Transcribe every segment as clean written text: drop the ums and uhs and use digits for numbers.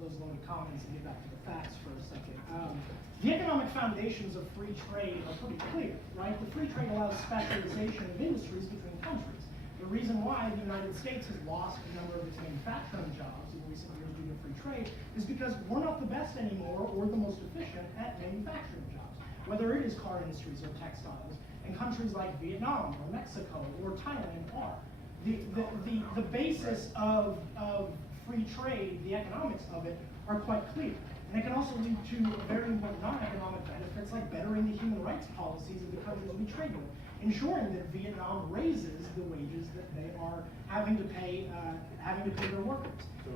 those loaded comments and get back to the facts for a second. The economic foundations of free trade are pretty clear, right? The free trade allows specialization of industries between countries. The reason why the United States has lost a number of its manufacturing jobs in recent years due to free trade is because we're not the best anymore or the most efficient at manufacturing jobs, whether it is car industries or textiles, and countries like Vietnam or Mexico or Thailand are. The basis of free trade, the economics of it, are quite clear. And it can also lead to very important non-economic benefits like bettering the human rights policies of the countries we trade with, ensuring that Vietnam raises the wages that they are having to pay their workers.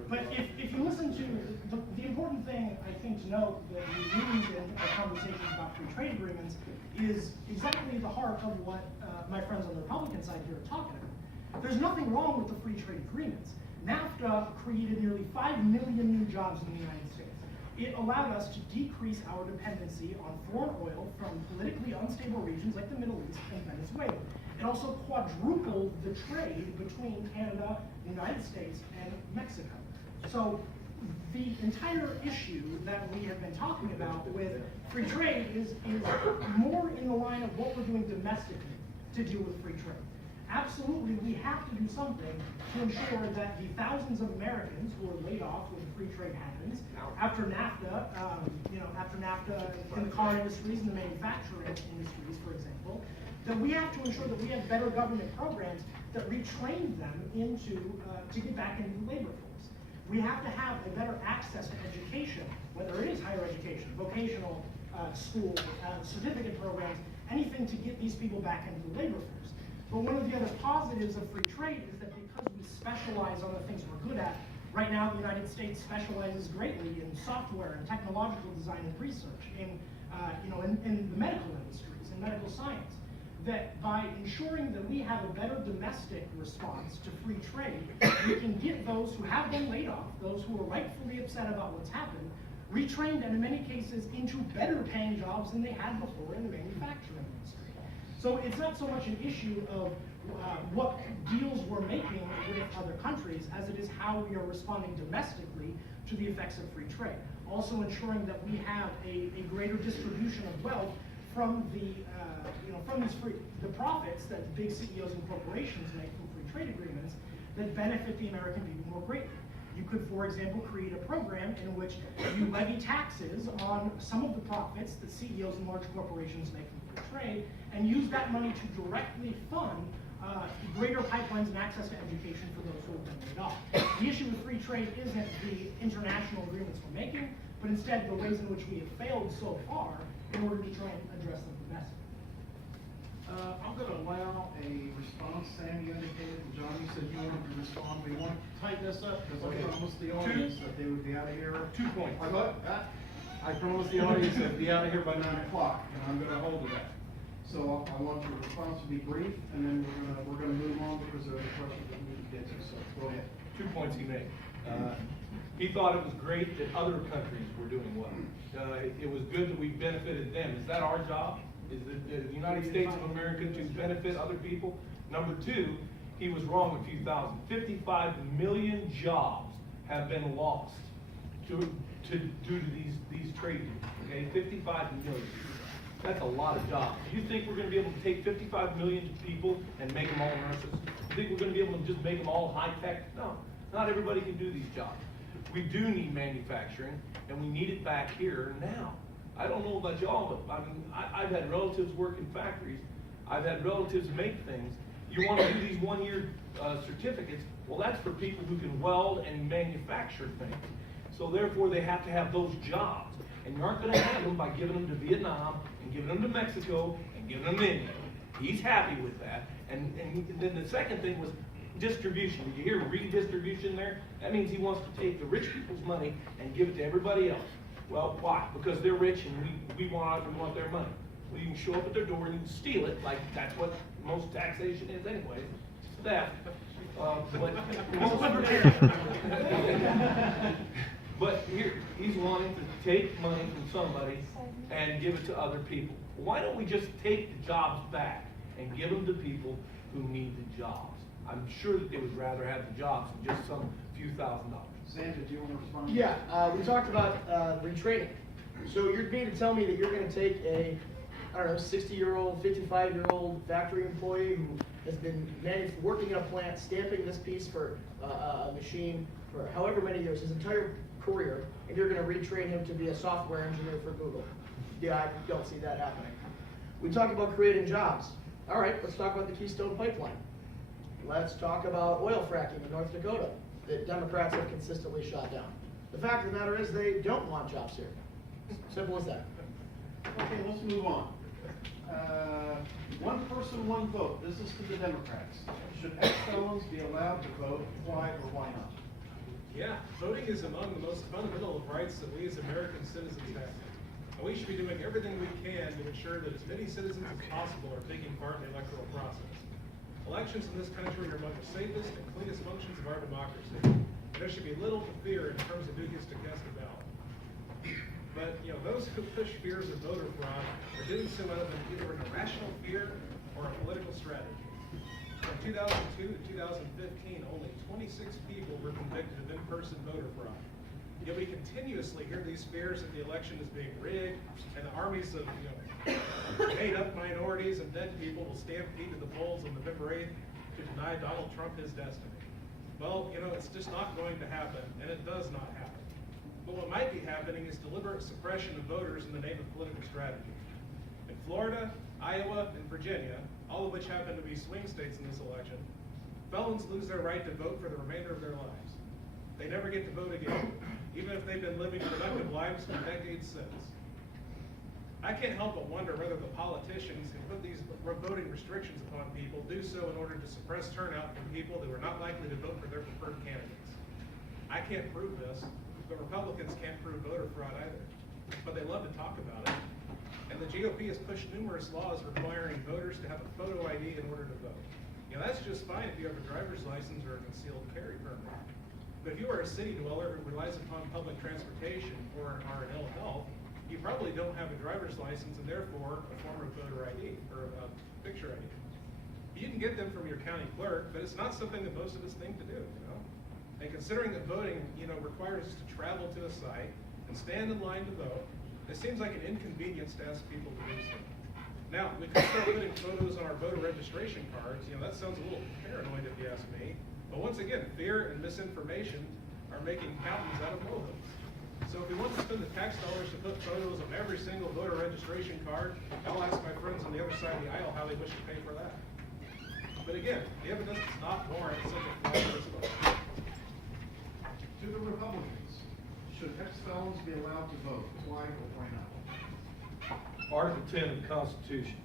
But if you listen to the important thing, I think, to note that we use in our conversations about free trade agreements is exactly the heart of what my friends on the Republican side here are talking about. There's nothing wrong with the free trade agreements. NAFTA created nearly 5 million new jobs in the United States. It allowed us to decrease our dependency on foreign oil from politically unstable regions like the Middle East and Venezuela. It also quadrupled the trade between Canada, the United States, and Mexico. So the entire issue that we have been talking about with free trade is more in the line of what we're doing domestically to deal with free trade. Absolutely, we have to do something to ensure that the thousands of Americans who are laid off when free trade happens, after NAFTA, after NAFTA in the car industries and the manufacturing industries, for example, that we have to ensure that we have better government programs that retrain them into, to get back into the labor force. We have to have a better access to education, whether it is higher education, vocational school, certificate programs, anything to get these people back into the labor force. But one of the other positives of free trade is that because we specialize on the things we're good at, right now the United States specializes greatly in software and technological design and research, in the medical industries, in medical science. That by ensuring that we have a better domestic response to free trade, we can get those who have been laid off, those who are rightfully upset about what's happened, retrained and in many cases into better paying jobs than they had before in the manufacturing industry. So it's not so much an issue of what deals we're making with other countries as it is how we are responding domestically to the effects of free trade. Also ensuring that we have a greater distribution of wealth from the profits that big CEOs and corporations make from free trade agreements that benefit the American people more greatly. You could, for example, create a program in which you levy taxes on some of the profits that CEOs and large corporations make from free trade, and use that money to directly fund greater pipelines and access to education for those who have been laid off. The issue with free trade isn't the international agreements we're making, but instead the ways in which we have failed so far in order to try and address them domestically. I'm going to allow a response. Sam, you indicated, and John, you said you wanted to respond. We want to tighten this up because I promised the audience that they would be out of here. 2 points. I promised the audience they'd be out of here by 9 o'clock, and I'm going to hold to that. So I want your response to be brief, and then we're going to move on because there are questions that we need to get to. So go ahead. 2 points he made. He thought it was great that other countries were doing well. It was good that we benefited them. Is that our job? Is it the United States of America to benefit other people? Number two, he was wrong a few thousand. 55 million jobs have been lost due to these trade deals. Okay, 55 million. That's a lot of jobs. You think we're going to be able to take 55 million people and make them all nurses? You think we're going to be able to just make them all high tech? No, not everybody can do these jobs. We do need manufacturing, and we need it back here now. I don't know about y'all, but I mean, I've had relatives work in factories. I've had relatives make things. You want to do these one-year certificates? Well, that's for people who can weld and manufacture things. So therefore, they have to have those jobs. And you aren't going to have them by giving them to Vietnam and giving them to Mexico and giving them to India. He's happy with that. And then the second thing was distribution. Did you hear redistribution there? That means he wants to take the rich people's money and give it to everybody else. Well, why? Because they're rich and we want their money. Well, you can show up at their door and you can steal it, like that's what most taxation is anyway. It's theft. But here, he's wanting to take money from somebody and give it to other people. Why don't we just take the jobs back and give them to people who need the jobs? I'm sure that they would rather have the jobs than just some few $1,000s. Sandra, do you want to respond? Yeah, we talked about retraining. So you're going to tell me that you're going to take a, I don't know, 60-year-old, 55-year-old factory employee who has been working in a plant, stamping this piece for a machine for however many years, his entire career, and you're going to retrain him to be a software engineer for Google. Yeah, I don't see that happening. We talked about creating jobs. All right, let's talk about the Keystone Pipeline. Let's talk about oil fracking in North Dakota that Democrats have consistently shot down. The fact of the matter is they don't want jobs here. Simple as that. Okay, let's move on. One person, one vote. This is for the Democrats. Should ex-felons be allowed to vote? Why or why not? Yeah, voting is among the most fundamental of rights that we as American citizens have. And we should be doing everything we can to ensure that as many citizens as possible are taking part in the electoral process. Elections in this country are among the safest and cleanest functions of our democracy. And there should be little to fear in terms of who gets to cast a ballot. But, those who push fears of voter fraud are doing so out of either an irrational fear or a political strategy. From 2002 to 2015, only 26 people were convicted of in-person voter fraud. Yet we continuously hear these fears that the election is being rigged, and the armies of made-up minorities and dead people will stampede to the polls on November 8th to deny Donald Trump his destiny. Well, it's just not going to happen, and it does not happen. But what might be happening is deliberate suppression of voters in the name of political strategy. In Florida, Iowa, and Virginia, all of which happen to be swing states in this election, felons lose their right to vote for the remainder of their lives. They never get to vote again, even if they've been living productive lives for decades since. I can't help but wonder whether the politicians who put these voting restrictions upon people do so in order to suppress turnout from people who are not likely to vote for their preferred candidates. I can't prove this, but Republicans can't prove voter fraud either. But they love to talk about it. And the GOP has pushed numerous laws requiring voters to have a photo ID in order to vote. That's just fine if you have a driver's license or a concealed carry permit. But if you are a city dweller who relies upon public transportation or are in ill health, you probably don't have a driver's license and therefore a form of voter ID or a picture ID. You can get them from your county clerk, but it's not something that most of us think to do, And considering that voting, requires us to travel to a site and stand in line to vote, it seems like an inconvenience to ask people to do so. Now, we could start putting photos on our voter registration cards. That sounds a little paranoid if you ask me. But once again, fear and misinformation are making mountains out of molehills. So if we want to spend the tax dollars to put photos on every single voter registration card, I'll ask my friends on the other side of the aisle how they wish to pay for that. But again, the evidence does not warrant such a flawless vote. To the Republicans, should ex-felons be allowed to vote? Why or why not? Article 10 of the Constitution.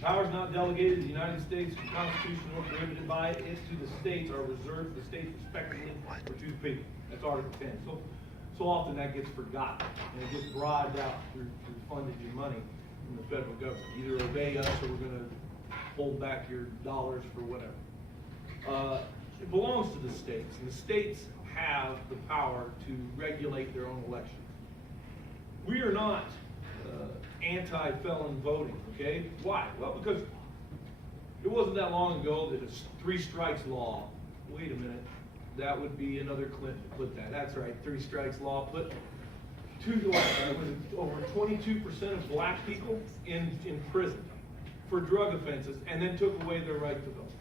Powers not delegated to the United States, the Constitution or prohibited by it to the states are reserved to the states respectively or to the people. That's Article 10. So often that gets forgotten and it gets bribed out through funded your money from the federal government. Either obey us or we're going to hold back your dollars for whatever. It belongs to the states, and the states have the power to regulate their own elections. We are not anti-felon voting, okay? Why? Well, because it wasn't that long ago that a 3 strikes law, wait a minute, that would be another Clinton put that. That's right, 3 strikes law put over 22% of black people in prison for drug offenses and then took away their right to vote,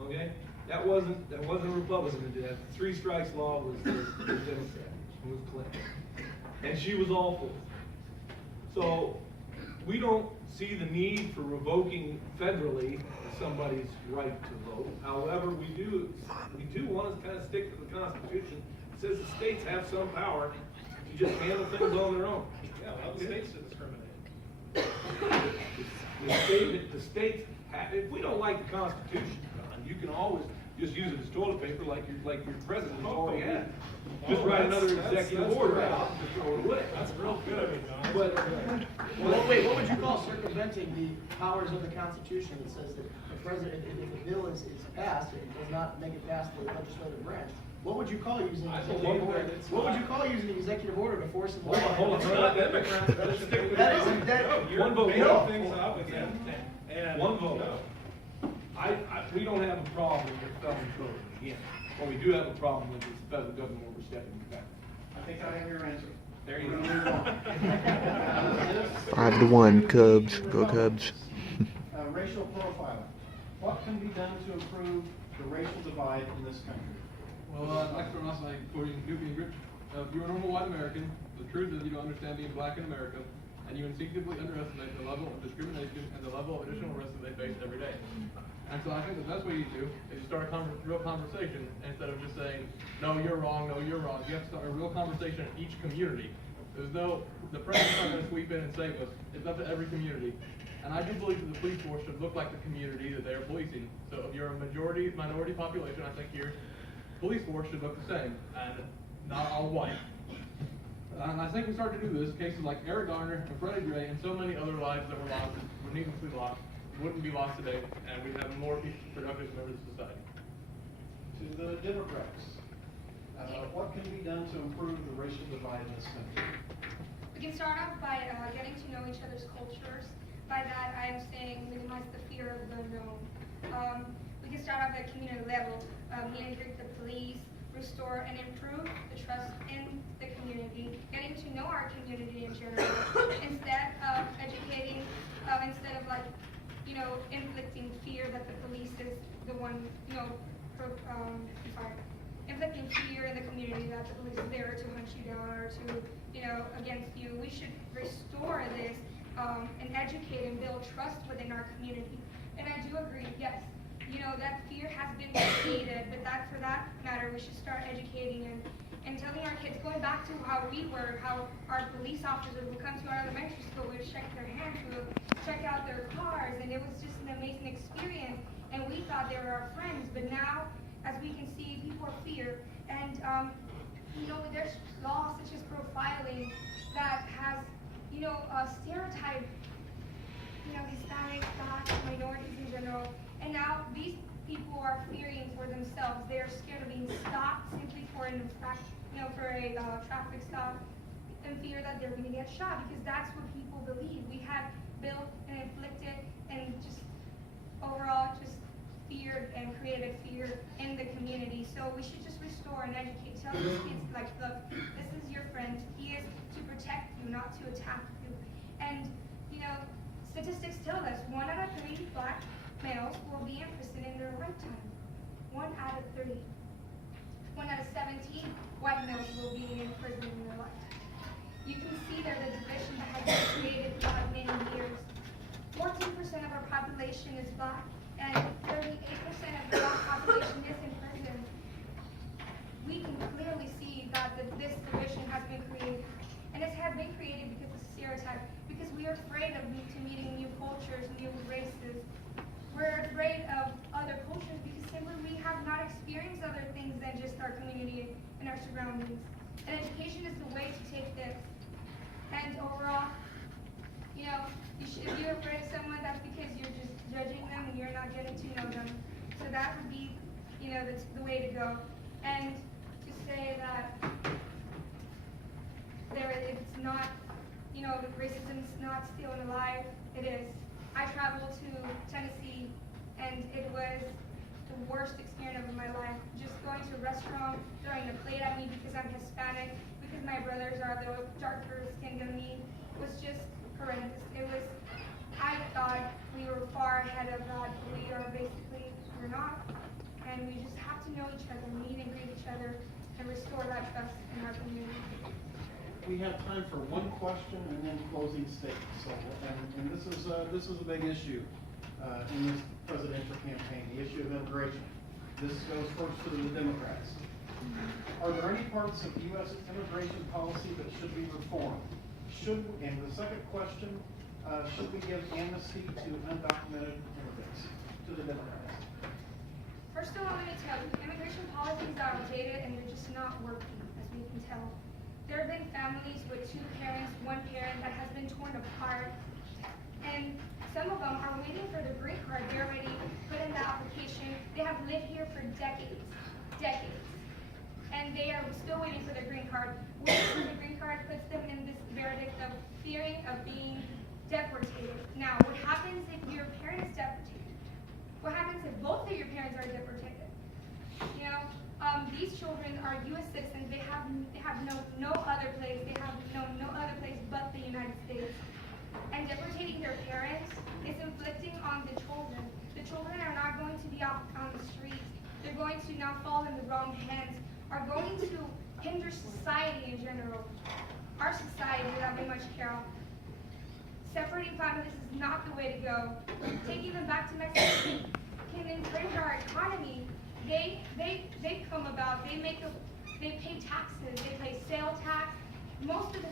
okay? That wasn't a Republican that did that. The 3 strikes law was the Democrat, it was Clinton. And she was all for it. So we don't see the need for revoking federally somebody's right to vote. However, we do want to kind of stick to the Constitution. It says the states have some power to just handle things on their own. Yeah, allow the states to discriminate. The states have, if we don't like the Constitution, you can always just use it as toilet paper like your president already had. Just write another executive order out to throw it away. That's real good of you, Don. Well, wait, what would you call circumventing the powers of the Constitution that says that the president, if a bill is passed and does not make it past the legislative branch, what would you call using the executive order? What would you call using the executive order to force it? Hold on. One vote. No. Things up again. And One vote. We don't have a problem with felon voting again. What we do have a problem with is the federal government overstepping the back. I think I have your answer. There you We're go. gonna move on. 5-1, Cubs. Go Cubs. Racial profiling. What can be done to improve the racial divide in this country? Well, I'd like to start off by quoting Newt Gingrich. If you're a normal white American, the truth is you don't understand being black in America, and you instinctively underestimate the level of discrimination and the level of additional risk that they face every day. And so I think the best way you do is start a real conversation instead of just saying, no, you're wrong, no, you're wrong. You have to start a real conversation in each community. There's no, the president's not going to sweep in and save us. It's up to every community. And I do believe that the police force should look like the community that they are policing. So if you're a minority population, I think your police force should look the same, and not all white. And I think we start to do this, cases like Eric Garner and Freddie Gray and so many other lives that were lost, were needlessly lost, wouldn't be lost today, and we'd have more productive members of society. To the Democrats, what can be done to improve the racial divide in this country? We can start off by getting to know each other's cultures. By that, I'm saying minimize the fear of the unknown. We can start off at community level, meet and greet the police, restore and improve the trust in the community, getting to know our community in general, instead of educating, instead of like, inflicting fear that the police is the one, inflicting fear in the community that the police is there to hunt you down or to, against you. We should restore this and educate and build trust within our community. And I do agree, yes, that fear has been created, but for that matter, we should start educating and telling our kids, going back to how we were, how our police officers would come to our elementary school, we would check their hands, we would check out their cars, and it was just an amazing experience, and we thought they were our friends, but now, as we can see, people are fear, and there's laws such as profiling that has, stereotype, Hispanic, Black, minorities in general, and now these people are fearing for themselves. They are scared of being stopped simply for an traffic stop, and fear that they're going to get shot, because that's what people believe. We have built and inflicted and just overall just feared and created fear in the community. So we should just restore and educate. Tell these kids, like, look, this is your friend. He is to protect you, not to attack you. And statistics tell us 1 out of 3 Black males will be in prison in their lifetime. 1 out of 3. 1 out of 17 white males will be in prison in their lifetime. You can see there the division that has been created throughout many years. 14% of our population is Black, and 38% of the Black population is in prison. We can clearly see that this division has been created. And it has been created because of stereotype, because we are afraid of meeting new cultures, new races. We're afraid of other cultures because simply we have not experienced other things than just our community and our surroundings. And education is the way to take this. And overall, if you're afraid of someone, that's because you're just judging them and you're not getting to know them. So that would be, that's the way to go. And to say that it's not, the racism is not still alive, it is. I traveled to Tennessee, and it was the worst experience of my life. Just going to a restaurant, throwing a plate at me because I'm Hispanic, because my brothers are the darker skinned than me, was just horrendous. I thought we were far ahead of that, but we're not. And we just have to know each other, meet and greet each other, and restore that trust in our community. We have time for one question and then closing statements. So, and this is a big issue in this presidential campaign, the issue of immigration. This goes first to the Democrats. Are there any parts of U.S. immigration policy that should be reformed? And the second question, should we give amnesty to undocumented immigrants? To the Democrats. First of all, let me tell you, immigration policies are outdated and they're just not working, as we can tell. There have been families with 2 parents, 1 parent that has been torn apart, and some of them are waiting for the green card. They already put in the application. They have lived here for decades, and they are still waiting for the green card. Waiting for the green card puts them in this verdict of fearing of being deportated. Now, what happens if your parent is deportated? What happens if both of your parents are deportated? These children are U.S. citizens. They have no other place. They have no other place but the United States. And deportating their parents is inflicting on the children. The children are not going to be out on the streets. They're going to not fall in the wrong hands, are going to hinder society in general. Our society that we much care of. Separating families is not the way to go. Taking them back to Mexico can infringe our economy. They come about, they pay taxes, they pay sales tax. Most of the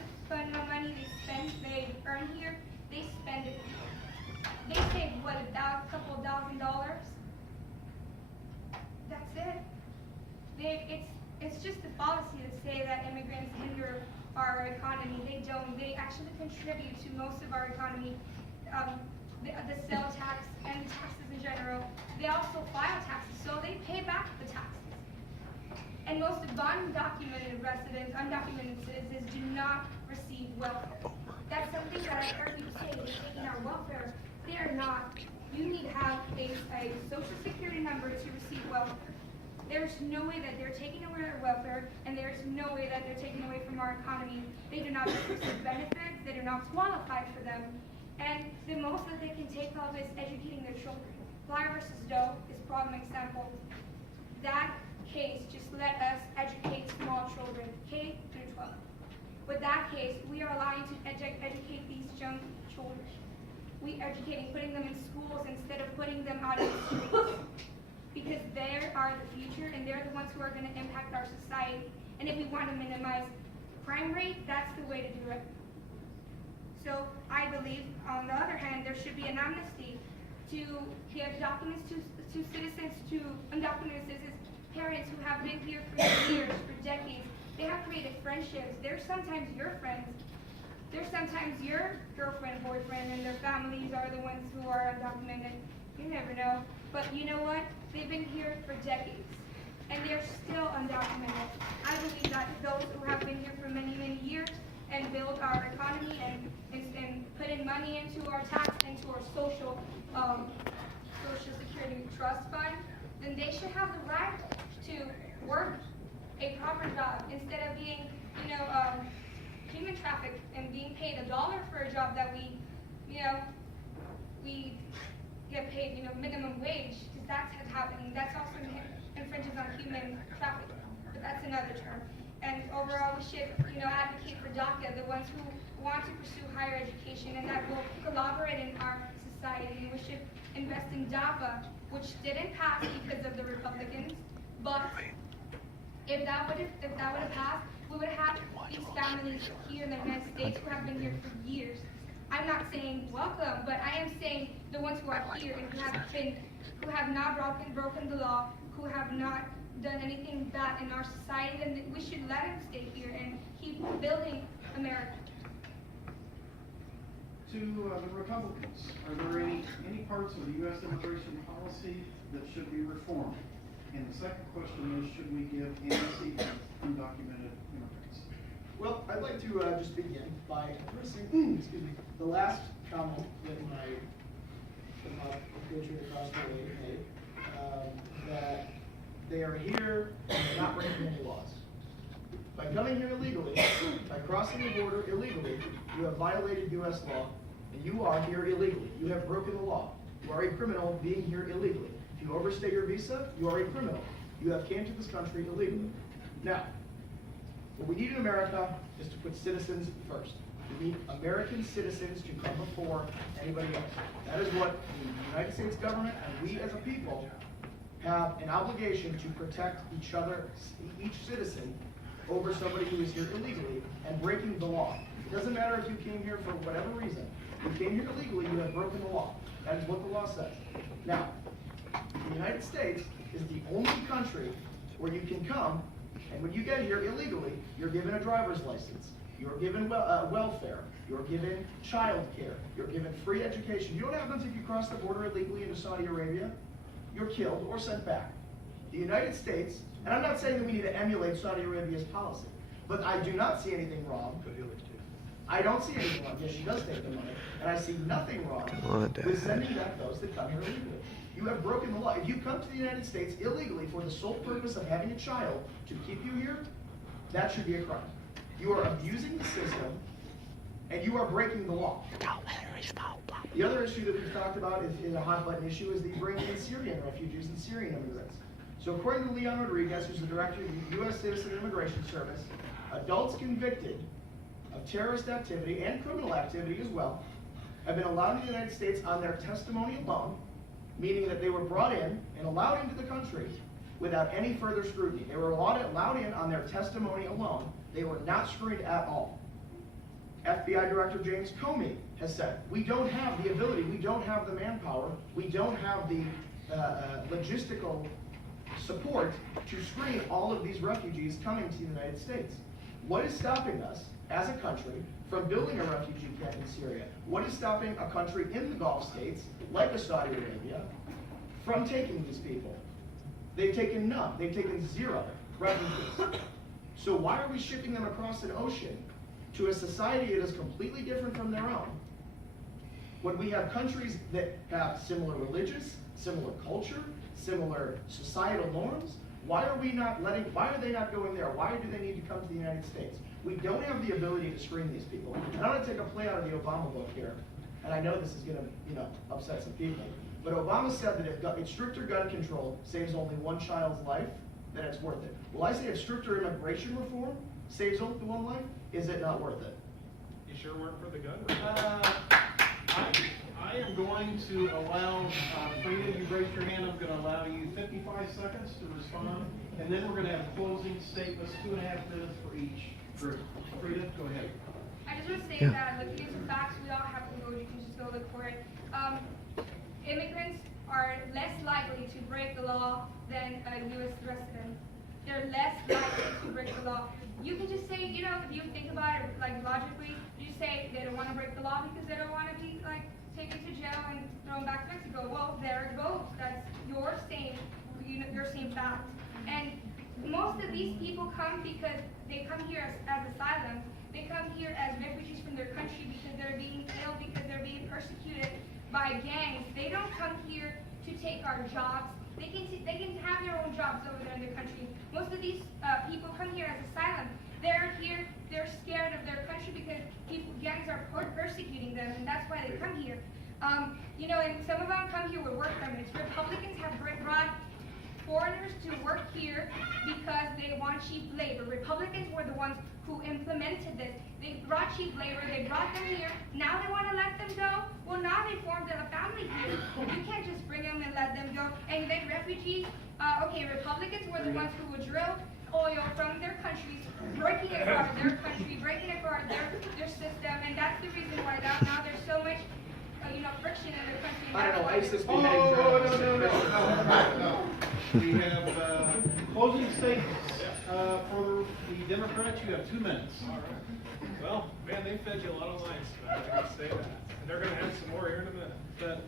money they earn here, they spend it. They save what, couple of $1,000? That's it. It's just a policy to say that immigrants hinder our economy. They don't. They actually contribute to most of our economy. The sales tax and the taxes in general. They also file taxes, so they pay back the taxes. And most of undocumented residents, undocumented citizens do not receive welfare. That's something that I heard you say, they're taking our welfare. They are not. You need to have a social security number to receive welfare. There's no way that they're taking away our welfare, and there's no way that they're taking away from our economy. They do not receive benefits, they do not qualify for them. And the most that they can take off is educating their children. Fly versus Doe is a prime example. That case just let us educate small children, K through 12. With that case, we are allowing to educate these young children. We educating, putting them in schools instead of putting them out in the streets. Because they are the future, and they're the ones who are going to impact our society. And if we want to minimize crime rate, that's the way to do it. So I believe, on the other hand, there should be an amnesty to give documents to citizens, to undocumented citizens, parents who have been here for years, for decades. They have created friendships. They're sometimes your friends. They're sometimes your girlfriend, boyfriend, and their families are the ones who are undocumented. You never know. But you know what? They've been here for decades, and they're still undocumented. I believe that those who have been here for many, many years and build our economy and put in money into our tax, into our social security trust fund, then they should have the right to work a proper job instead of being, human trafficked and being paid $1 for a job that we get paid, minimum wage, because that's happening. That's also infringes on human trafficking, but that's another term. And overall, we should, advocate for DACA, the ones who want to pursue higher education and that will collaborate in our society. We should invest in DAPA, which didn't pass because of the Republicans, but if that would have passed, we would have these families here in the United States who have been here for years. I'm not saying welcome, but I am saying the ones who are here and who have not broken the law, who have not done anything bad in our society, then we should let them stay here and keep building America. To the Republicans, are there any parts of the U.S. immigration policy that should be reformed? And the second question is, should we give amnesty to undocumented immigrants? Well, I'd like to just begin by addressing, the last comment that my compatriot across the way made, that they are here and they're not breaking any laws. By coming here illegally, by crossing the border illegally, you have violated U.S. law, and you are here illegally. You have broken the law. You are a criminal being here illegally. If you overstay your visa, you are a criminal. You have came to this country illegally. Now, what we need in America is to put citizens first. We need American citizens to come before anybody else. That is what the United States government and we as a people have an obligation to protect each other, each citizen, over somebody who is here illegally and breaking the law. It doesn't matter if you came here for whatever reason. If you came here illegally, you have broken the law. That is what the law says. Now, the United States is the only country where you can come, and when you get here illegally, you're given a driver's license. You're given welfare. You're given child care. You're given free education. You know what happens if you cross the border illegally into Saudi Arabia? You're killed or sent back. The United States, and I'm not saying that we need to emulate Saudi Arabia's policy, but I do not see anything wrong. I don't see anything wrong. Yes, she does take the money, and I see nothing wrong Oh, Dad. with sending back those that come here illegally. You have broken the law. If you come to the United States illegally for the sole purpose of having a child to keep you here, that should be a crime. You are abusing the system, and you are breaking the law. The other issue that we've talked about is a hot button issue is the bringing in Syrian refugees and Syrian immigrants. So according to Leon Rodriguez, who's the director of the U.S. Citizen Immigration Service, adults convicted of terrorist activity and criminal activity as well have been allowed in the United States on their testimony alone, meaning that they were brought in and allowed into the country without any further scrutiny. They were allowed in on their testimony alone. They were not screened at all. FBI Director James Comey has said, we don't have the ability, we don't have the manpower, we don't have the logistical support to screen all of these refugees coming to the United States. What is stopping us as a country from building a refugee camp in Syria? What is stopping a country in the Gulf states, like a Saudi Arabia, from taking these people? They've taken none. They've taken 0 refugees. So why are we shipping them across an ocean to a society that is completely different from their own, when we have countries that have similar religious, similar culture, similar societal norms? Why are they not going there? Why do they need to come to the United States? We don't have the ability to screen these people. And I'm gonna take a play out of the Obama book here, and I know this is gonna, upset some people. But Obama said that if stricter gun control saves only one child's life, then it's worth it. Well, I say if stricter immigration reform saves only one life, is it not worth it? You sure weren't for the gun? I am going to allow, Frida, you raised your hand, I'm gonna allow you 55 seconds to respond, and then we're gonna have closing statements, 2.5 minutes for each group. Frida, go ahead. I just want to say Yeah. that looking at some facts, we all have to go, you can just go look for it. Immigrants are less likely to break the law than a U.S. resident. They're less likely to break the law. You can just say, if you think about it like logically, you say they don't want to break the law because they don't want to be like taken to jail and thrown back to Mexico. Well, there it goes. That's your same fact. And most of these people come because they come here as asylum. They come here as refugees from their country because they're being ill, because they're being persecuted by gangs. They don't come here to take our jobs. They can have their own jobs over there in their country. Most of these people come here as asylum. They're here, they're scared of their country because gangs are persecuting them, and that's why they come here. And some of them come here with work permits. Republicans have brought foreigners to work here because they want cheap labor. Republicans were the ones who implemented this. They brought cheap labor, they brought them here, now they want to let them go? Well, now they formed a family here. You can't just bring them and let them go. And then refugees, Republicans were the ones who would drill oil from their countries, breaking it apart their country, breaking it apart their system, and that's the reason why now there's so much friction in their country. I don't know, ISIS Oh, no. We have closing statements. For the Democrats, you have 2 minutes. All right. Well, man, they fed you a lot of lines tonight, I can say that. And they're gonna have some more here in a minute. But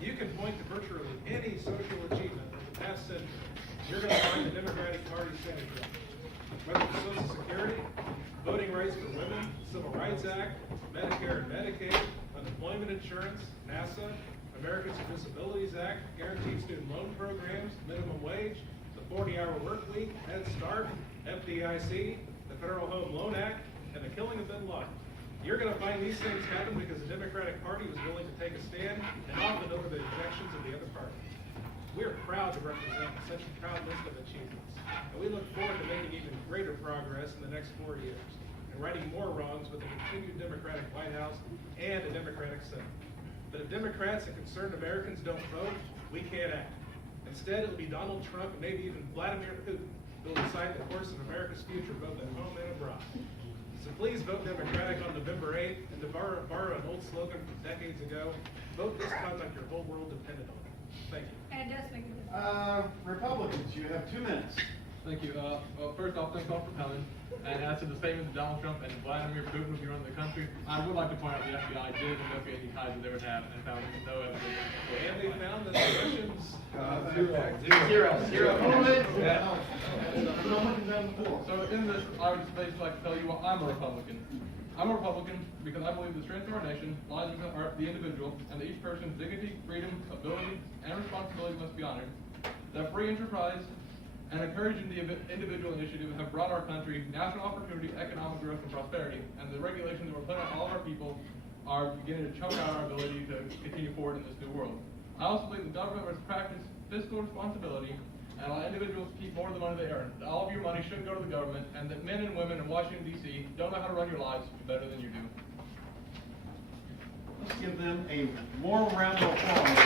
you can point to virtually any social achievement of the past century. You're gonna find the Democratic Party centered on. Whether it's Social Security, voting rights for women, Civil Rights Act, Medicare and Medicaid, unemployment insurance, NASA, Americans with Disabilities Act, guaranteed student loan programs, minimum wage, the 40-hour work week, Head Start, FDIC, the Federal Home Loan Act, and the killing of bin Laden. You're going to find these things happen because the Democratic Party was willing to take a stand and often over the objections of the other party. We're proud to represent such a proud list of achievements, and we look forward to making even greater progress in the next 4 years and righting more wrongs with a continued Democratic White House and a Democratic Senate. But if Democrats and concerned Americans don't vote, we can't act. Instead, it'll be Donald Trump and maybe even Vladimir Putin who will decide the course of America's future, both at home and abroad. So please vote Democratic on November 8th, and to borrow an old slogan from decades ago, vote this time like your whole world depended on it. Thank you. And it does make a difference. Republicans, you have 2 minutes. Thank you. Well, first off, thanks all for coming. And as to the statement that Donald Trump and Vladimir Putin would be running the country, I would like to point out the FBI did investigate any ties that they would have and found no evidence. And they found that the Russians, Zero. Yeah. Republicans on the floor. So in this, I would just like to tell you why I'm a Republican. I'm a Republican because I believe the strength of our nation lies in the individual, and that each person's dignity, freedom, ability, and responsibility must be honored. That free enterprise and encouraging the individual initiative have brought our country national opportunity, economic growth, and prosperity. And the regulations that we're putting on all of our people are beginning to choke out our ability to continue forward in this new world. I also believe the government must practice fiscal responsibility and allow individuals to keep more of the money they earn. That all of your money shouldn't go to the government, and that men and women in Washington, D.C. don't know how to run your lives better than you do. Let's give them a warm round of applause.